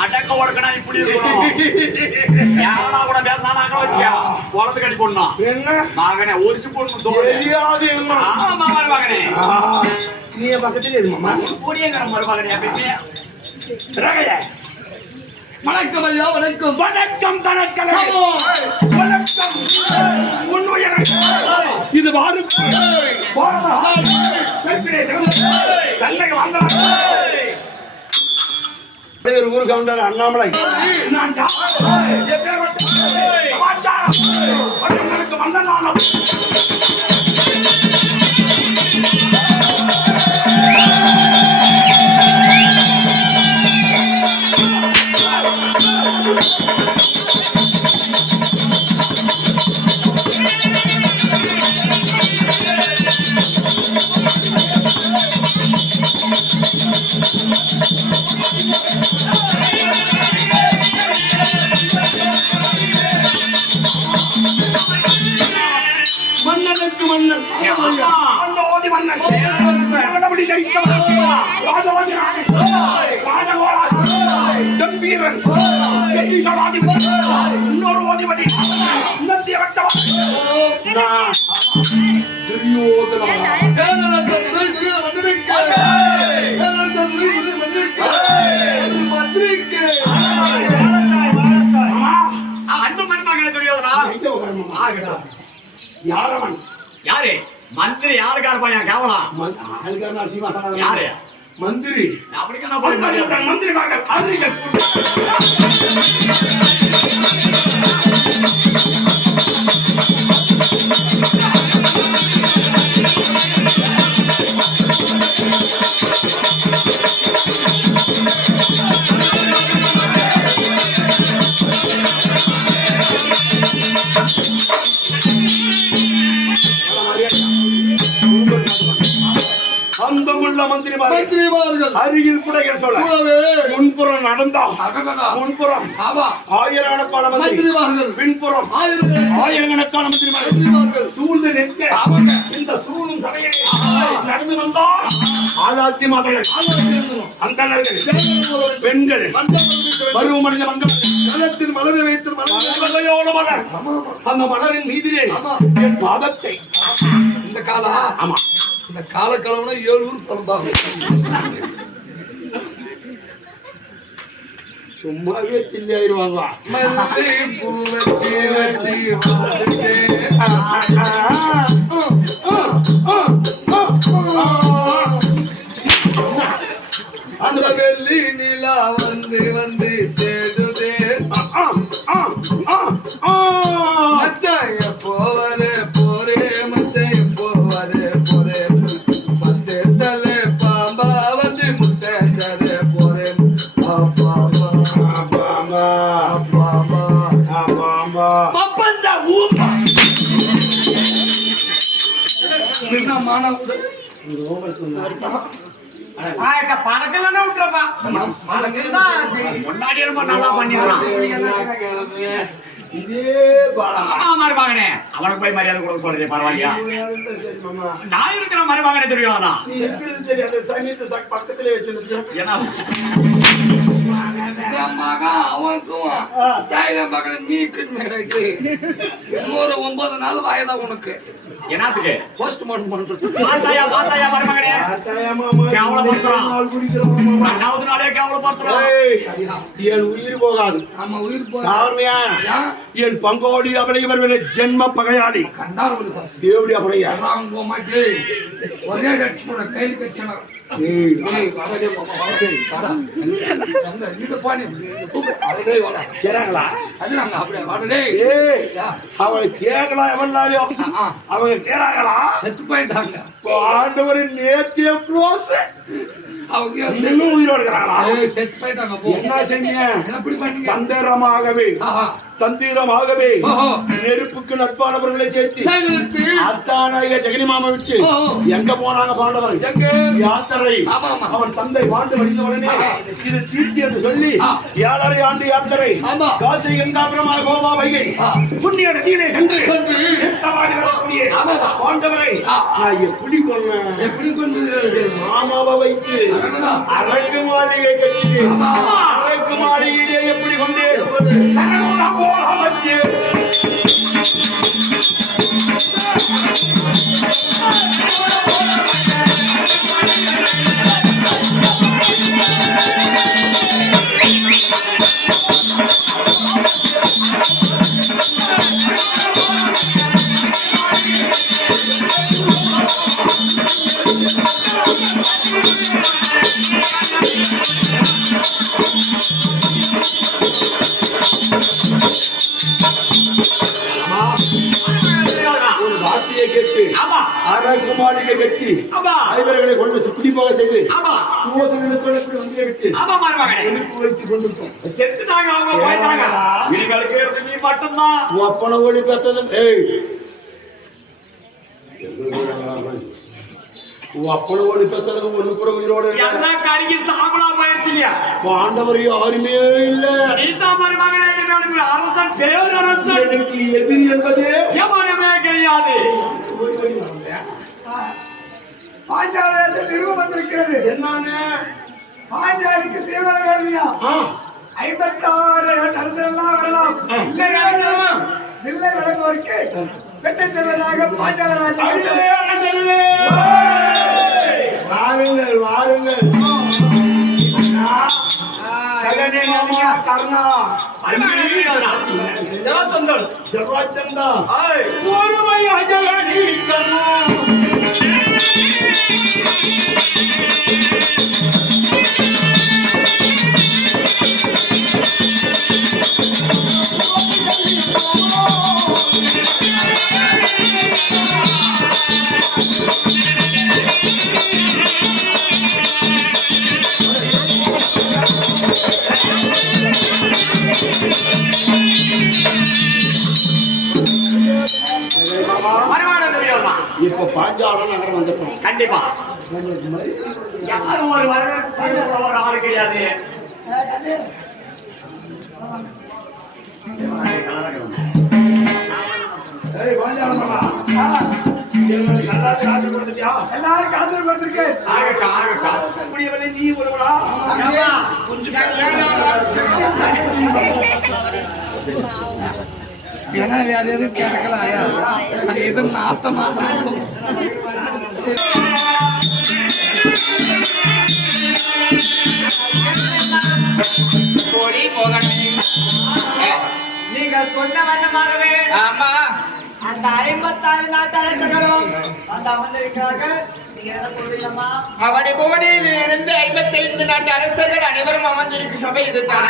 அடக்க உடக்கனா இப்படி யாரா கூட பேசாம வச்சியா குளத்து கட்டி போடணும் மகனே ஒரிச்சு போடணும் தெரியாது மகனே நீ பக்கத்துல இரு மாமா கூடியங்கிற மருமகனே அப்படின்னு வணக்கம் ஐயா வணக்கம் வணக்கம் வணக்கம் வணக்கம் இது வாரு ஊர் கவுண்டர் அண்ணாமலை யாரு மந்திரி யாருக்கார பையன் கேவலாம் யாரு மந்திரி அப்படிக்கா மந்திரி அருகில் கூட முன்புறம் நடந்தா முன்புறம் ஆயிரக்கணக்கான மந்திரிமார்கள் பின்புறம் ஆயிரக்கணக்கான மந்திரிமார்கள் சூழ்ந்து நிற்க இந்த சூழும் சபையை நடந்து வந்தா ஆதாத்தி மாதர்கள் அந்தணர்கள் பெண்கள் பருவமடைந்த மங்கள் மலத்தின் மலரை வைத்து மலரையோட மலர் அந்த மலரின் மீதிலே என் பாதத்தை இந்த காலா ஆமா இந்த காலக்கிழமை 7 ஊர் பிறந்தாங்க சும்மாவே தில்லியாயிருவாங்க அந்த வெள்ளி நிலா வந்து வந்து தேடுதே மச்சாய போவரே போரே மச்சாய போவரே போரே வந்து தலை பாம்பா வந்து முட்டை தலை போரே அப்பா அப்பா அப்பா அப்பா பப்பந்தா ஊப்பா என்ன மானவுது பணக்கெல்லாம் விட்டுறப்பா முன்னாடி ரொம்ப நல்லா பண்ணிடலாம் மருமகனே அவனுக்கு போய் மரியாதை கொடுக்க சொல்றேன் பரவாயில்லையா நான் இருக்கிற மருமகனே தெரியாதா பக்கத்திலே வச்சிருக்கேன் ஏன்னா இன்னொரு 9 நாள் வயதா உனக்கு என்னத்துக்கு போஸ்ட்மார்ட்டம் பண்றது பாத்தாயா மருமகனே ரெண்டாவது நாளே கேவலப்படுத்துறோம் என் உயிர் போகாது ஆமா உயிர் என் பங்கோடி அவளையவர்களே ஜென்ம பகையாளி தேவடி அப்படியா ஒரே லட்சுமண கையில் கட்சணம் அவளை கேட்கலாம் எவனாலையும் அவங்க கேட்கலா செத்து போயிட்டாங்க ஆண்டவரின் நேத்திய க்ளோஸ் அவங்க உயிரோடு இருக்கிறாங்களா செத்து போயிட்டாங்க என்ன செஞ்சீங்க எப்படி பண்ணீங்க தந்திரமாகவே நெருப்புக்கு நட்பானவர்களை சேர்த்து அத்தானாய ஜெகனி மாமா விட்டு எங்க போனாங்க பாண்டவர் யாத்திரை அவன் தந்தை பாண்டு வடிந்த உடனே இது தீர்த்தி என்று சொல்லி 7.5 ஆண்டு யாத்திரை காசி கங்காபுரமாக கோவா வைகை புண்ணிய நதியிலே சென்று பாண்டவரை நான் எப்படி கொண்டு மாமாவை வைத்து அரக்கு மாளிகை கட்டி அரக்கு மாளிகையிலே எப்படி கொண்டு அரகுமாளிகை கட்டி ஐவர்களை கொண்டு சுற்றி போக செய்து ஒப்பனை ஒளி பெற்றது ஒப்பனை ஒளி பெற்றது ஒண்ணு கூட உயிரோடு சாப்பிடா போயிடுச்சு பாண்டவர் யாருமே இல்ல அரசன் பேரரசன் எனக்கு எதிரி என்பது எவனமே கிடையாது பாஞ்சாலயத்தை நிறுவனம் வந்திருக்கிறது என்னன்னு பாஞ்சாலிக்கு சேவலை வேண்டியா 56 நடந்தெல்லாம் வரலாம் இல்லை விளங்குவோருக்கு வெற்றி தருவதாக பாஞ்சால வாருங்கள் வாருங்கள் கர்ணா ஜலச்சந்தா இப்ப பாஞ்சால நகரம் வந்துட்டோம் கண்டிப்பா யாரும் ஒரு வரவேற்பு ஆள் கிடையாது எல்லாரும் காதல் கொடுத்திருக்கேன் நீ ஒருவரா ஏன்னா வேற எதுவும் கேட்கலாம் எதுவும் நாத்தமா நீங்கள் சொன்ன வண்ணமாகவே ஆமா அந்த 56 நாட்டு அரசர்களும் வந்து அமர்ந்திருக்கிறார்கள். நீங்க என்ன சொல்றீங்கம்மா? அவனை புவனியில் இருந்து 55 நாட்டு அரசர்கள் அனைவரும் அமர்ந்திருக்கும் சபை இதுதான்.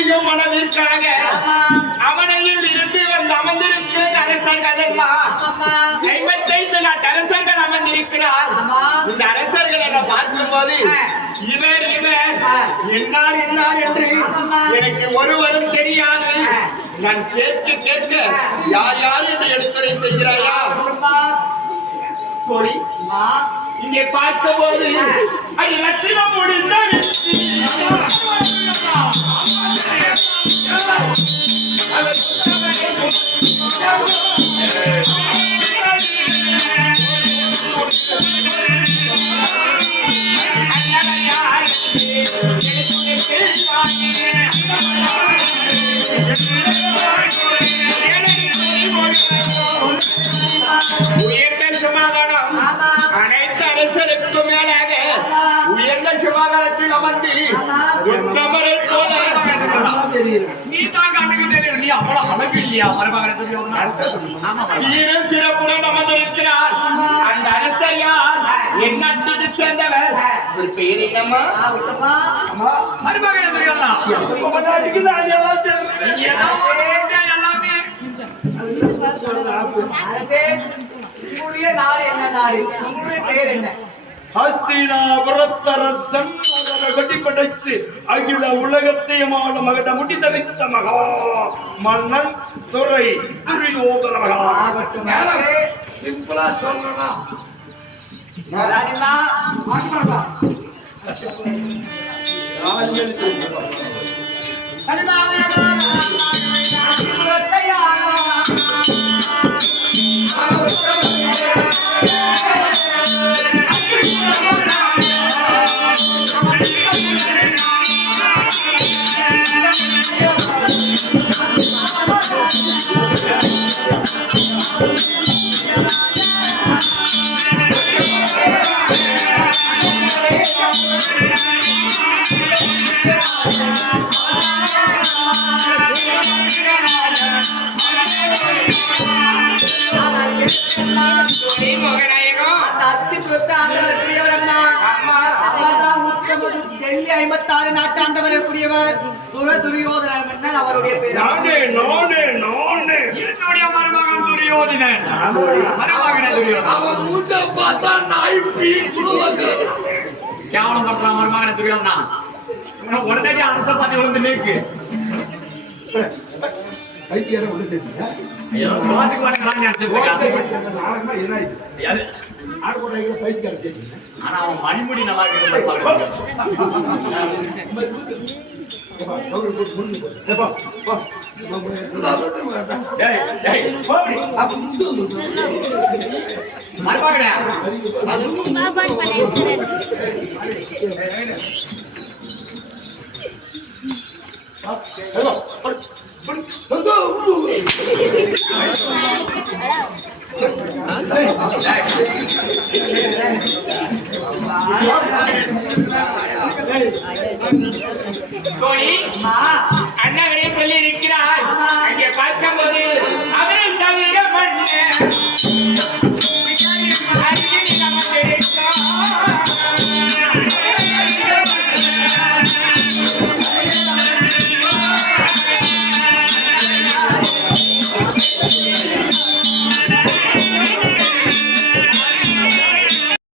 அதிக மனதிற்காக அவனையில் இருந்து வந்து அமர்ந்திருக்கு அரசர்கள் எல்லாம் 55 நாட்டு அரசர்கள் அமர்ந்திருக்கிறார். இந்த அரசர்கள் எல்லாம் பார்க்கும்போது இவர் என்னார் என்று எனக்கு ஒருவரும் தெரியாது. நான் கேட்க யார் என்று எடுத்துரை செய்கிறாயா? கோடி இங்கே பார்க்கும்போது அது லட்சணம் முடிந்த உயர்ந்த சமாதானம் அனைத்து அரசருக்கும் மேலாக உயர்ந்த சமாதானத்தில் அமர்ந்து உத்தமரை போல நீ தான் கண்ணுக்கு தெரியும். நீ அவ்வளவு அழகு இல்லையா? சிறப்புடன் அமர்ந்திருக்கிறார். அந்த அரசர் யார்? என் நாட்டுக்கு சேர்ந்தவர். ஒரு பெயர் என்னம்மா? மருமகனை தெரியாதா? எல்லாமே உங்களுடைய நாடு என்ன நாடு? உங்களுடைய பெயர் என்ன? ஹஸ்தினாபுரத்தரசன் கட்டி படைத்து அகில உலகத்தையும் ஆளும் மகட முடி தவித்த மகா மன்னன் துறை துரியோதன மகா. சிம்பிளா சொல்லணும். டெல்லி 56 நாட்டாண்டவர் கூடியவர் துரியோதன மன்னன். அவருடைய பேர் என்னுடைய மருமகன் துரியோதனன். மருமகனை துரியோதனன். அவன் மூச்ச பார்த்தா நாய் கேவலம் பண்றான் மருமகனை துரியோதனா. உடனே அரச பாத்தி விழுந்து நீக்கு. ஐயோ சுவாதிக்கு வரலாம் நினைச்சிருக்கேன். ஆனா அவன் மணிமுடி நல்லா இருக்கு. அண்ணவரே சொல்லி இருக்கிறார். அங்கே பார்க்கும்போது அவரை தவிர மண்ணு